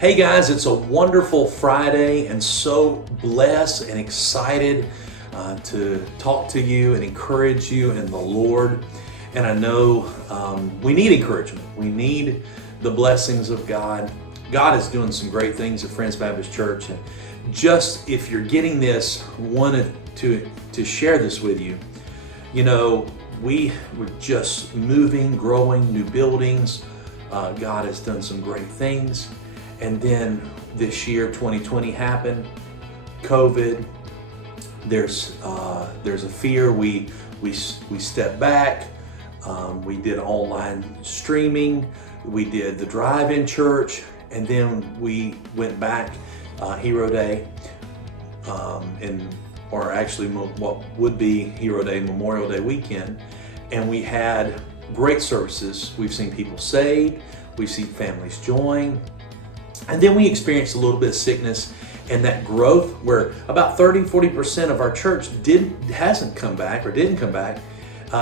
Hey guys, it's a wonderful Friday and so blessed and excited to talk to you and encourage you in the Lord. And I know we need encouragement. We need the blessings of God. God is doing some great things at Friends Baptist Church. And just if you're getting this, wanted to share this with you. You know, we were just moving, growing, new buildings. God has done some great things. And then this year, 2020 happened, COVID. There's a fear. We stepped back. We did online streaming. We did the drive-in church, and then we went back Hero Day, or actually what would be Hero Day, Memorial Day weekend, and we had great services. We've seen people saved. We've seen families join. And then we experienced a little bit of sickness and that growth where about 30-40% of our church didn't come back.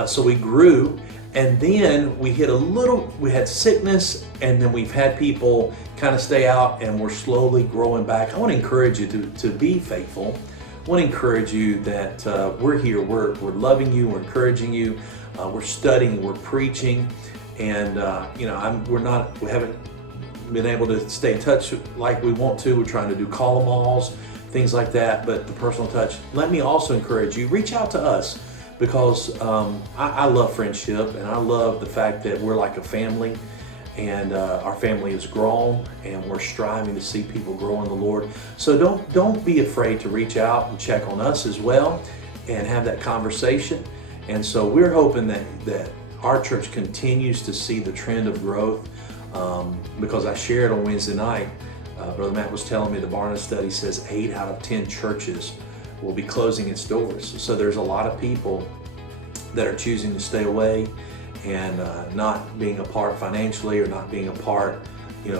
So we grew, and then we had sickness, and then we've had people kind of stay out, and we're slowly growing back. I want to encourage you to be faithful. I want to encourage you that we're here, we're loving you, we're encouraging you, we're studying, we're preaching, and we haven't been able to stay in touch like we want to. We're trying to do call-em-alls, things like that, but the personal touch. Let me also encourage you, reach out to us, because I love friendship, and I love the fact that we're like a family, and our family has grown, and we're striving to see people grow in the Lord. So don't be afraid to reach out and check on us as well and have that conversation. And so we're hoping that our church continues to see the trend of growth. Because I shared on Wednesday night, Brother Matt was telling me the Barna study says 8 out of 10 churches will be closing its doors. So there's a lot of people that are choosing to stay away and not being a part financially, or not being a part,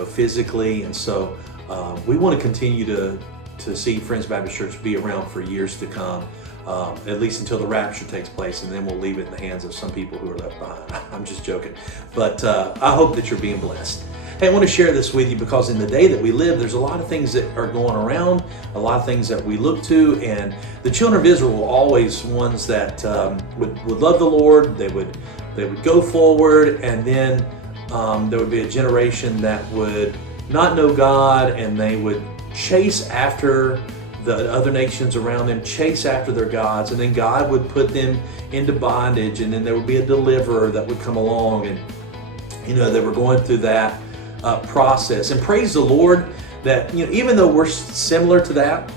physically. And so we want to continue to see Friends Baptist Church be around for years to come. At least until the rapture takes place, and then we'll leave it in the hands of some people who are left behind. I'm just joking. But I hope that you're being blessed. Hey, I want to share this with you because in the day that we live, there's a lot of things that are going around, a lot of things that we look to, and the children of Israel were always ones that would love the Lord. They would go forward, and then there would be a generation that would not know God, and they would chase after the other nations around them, chase after their gods, and then God would put them into bondage, and then there would be a deliverer that would come along, and they were going through that process. And praise the Lord that even though we're similar to that,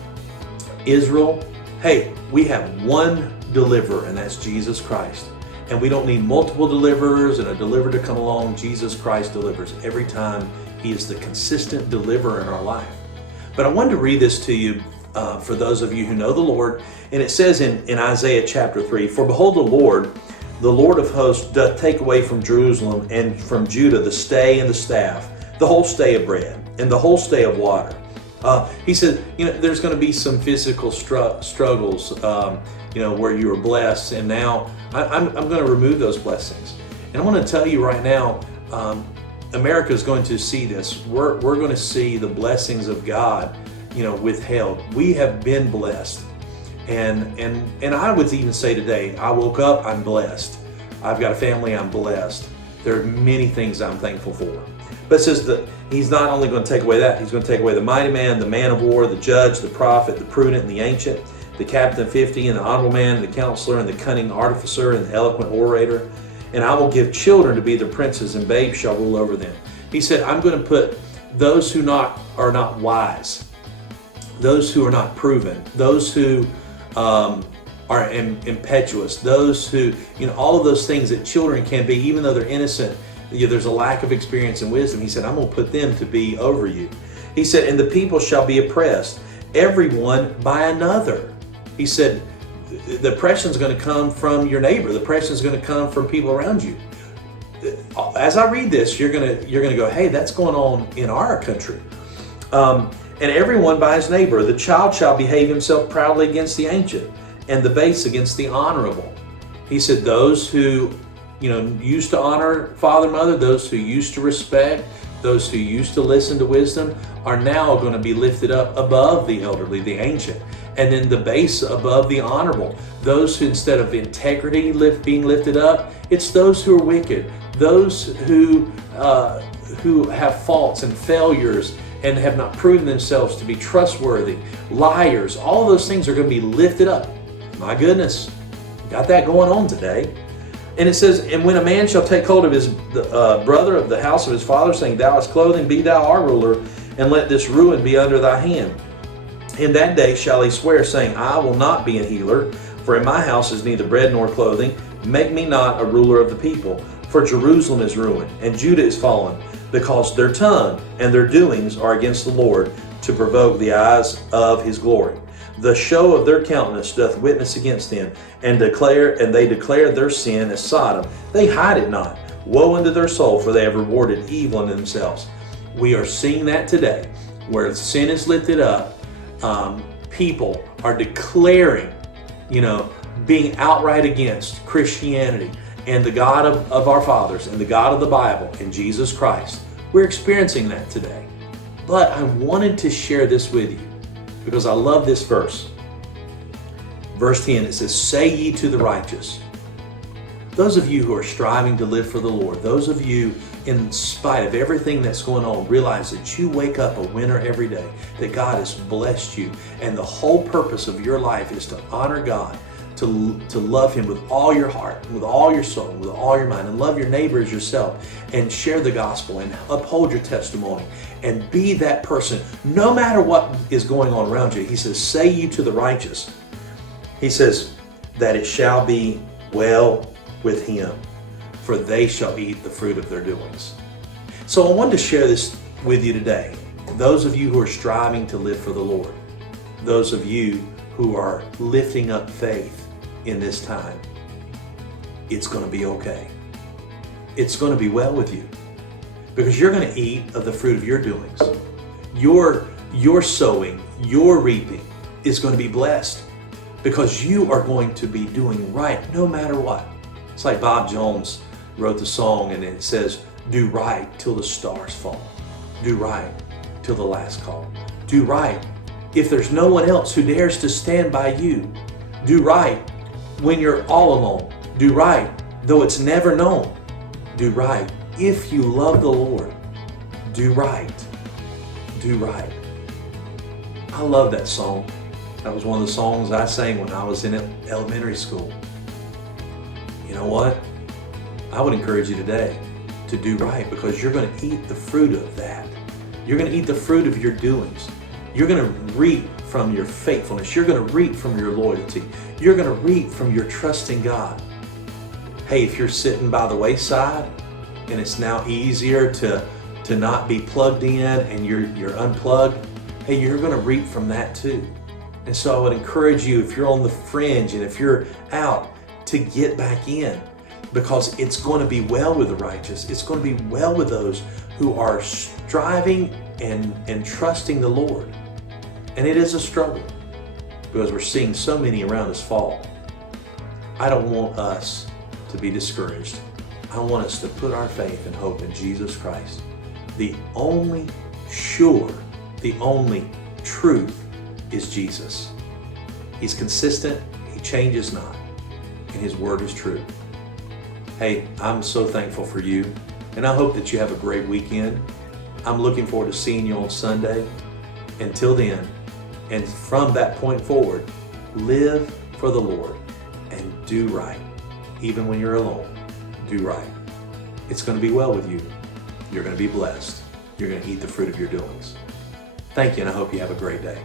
Israel, hey, we have one deliverer, and that's Jesus Christ. And we don't need multiple deliverers and a deliverer to come along. Jesus Christ delivers every time. He is the consistent deliverer in our life. But I wanted to read this to you for those of you who know the Lord. And it says in Isaiah chapter 3, "For behold, the Lord of hosts, doth take away from Jerusalem and from Judah the stay and the staff, the whole stay of bread, and the whole stay of water." He said, there's going to be some physical struggles, where you were blessed, and now I'm going to remove those blessings. And I want to tell you right now, America is going to see this. We're going to see the blessings of God withheld. We have been blessed. And I would even say today, I woke up, I'm blessed. I've got a family, I'm blessed. There are many things I'm thankful for. But it says that he's not only going to take away that, he's going to take away the mighty man, the man of war, the judge, the prophet, the prudent, and the ancient, the captain of 50, and the honorable man, and the counselor, and the cunning artificer, and the eloquent orator. And I will give children to be their princes, and babes shall rule over them. He said, I'm going to put those who are not wise, those who are not proven, those who are impetuous, those who, all of those things that children can be, even though they're innocent, there's a lack of experience and wisdom. He said, I'm going to put them to be over you. He said, and the people shall be oppressed, everyone by another. He said, the oppression is going to come from your neighbor. The oppression is going to come from people around you. As I read this, you're going to go, hey, that's going on in our country. And everyone by his neighbor. The child shall behave himself proudly against the ancient, and the base against the honorable. He said, those who used to honor father, mother, those who used to respect, Those who used to listen to wisdom are now going to be lifted up above the elderly, the ancient, and then the base above the honorable. Those who, instead of integrity being lifted up, it's those who are wicked, those who have faults and failures and have not proven themselves to be trustworthy, liars. All those things are going to be lifted up. My goodness, got that going on today. And it says, and when a man shall take hold of his brother of the house of his father, saying, Thou hast clothing, be thou our ruler, and let this ruin be under thy hand. In that day shall he swear, saying, I will not be an healer, for in my house is neither bread nor clothing. Make me not a ruler of the people. For Jerusalem is ruined, and Judah is fallen, because their tongue and their doings are against the Lord, to provoke the eyes of his glory. The show of their countenance doth witness against them, and they declare their sin as Sodom. They hide it not. Woe unto their soul, for they have rewarded evil unto themselves. We are seeing that today, where sin is lifted up. People are declaring, being outright against Christianity and the God of our fathers and the God of the Bible and Jesus Christ. We're experiencing that today. But I wanted to share this with you because I love this verse. Verse 10, it says, Say ye to the righteous. Those of you who are striving to live for the Lord, those of you in spite of everything that's going on, realize that you wake up a winner every day, that God has blessed you, and the whole purpose of your life is to honor God, to love Him with all your heart, with all your soul, with all your mind, and love your neighbor as yourself, and share the gospel, and uphold your testimony, and be that person, no matter what is going on around you. He says, say ye to the righteous. He says, that it shall be well with him, for they shall eat the fruit of their doings. So I wanted to share this with you today. Those of you who are striving to live for the Lord, those of you who are lifting up faith in this time, it's going to be okay. It's going to be well with you, because you're going to eat of the fruit of your doings. Your sowing, your reaping is going to be blessed, because you are going to be doing right no matter what. It's like Bob Jones wrote the song, and it says, do right till the stars fall. Do right till the last call. Do right if there's no one else who dares to stand by you. Do right when you're all alone. Do right though it's never known. Do right if you love the Lord. Do right. Do right. I love that song. That was one of the songs I sang when I was in elementary school. You know what? I would encourage you today to do right, because you're going to eat the fruit of that. You're going to eat the fruit of your doings. You're going to reap from your faithfulness. You're going to reap from your loyalty. You're going to reap from your trust in God. Hey, if you're sitting by the wayside and it's now easier to not be plugged in and you're unplugged, hey, you're going to reap from that too. And so I would encourage you, if you're on the fringe and if you're out, to get back in, because it's going to be well with the righteous. It's going to be well with those who are striving and trusting the Lord. And it is a struggle, because we're seeing so many around us fall. I don't want us to be discouraged. I want us to put our faith and hope in Jesus Christ. The only sure, the only truth is Jesus. He's consistent, He changes not, and His word is true. Hey, I'm so thankful for you, and I hope that you have a great weekend. I'm looking forward to seeing you on Sunday. Until then, and from that point forward, live for the Lord and do right. Even when you're alone, do right. It's going to be well with you. You're going to be blessed. You're going to eat the fruit of your doings. Thank you, and I hope you have a great day.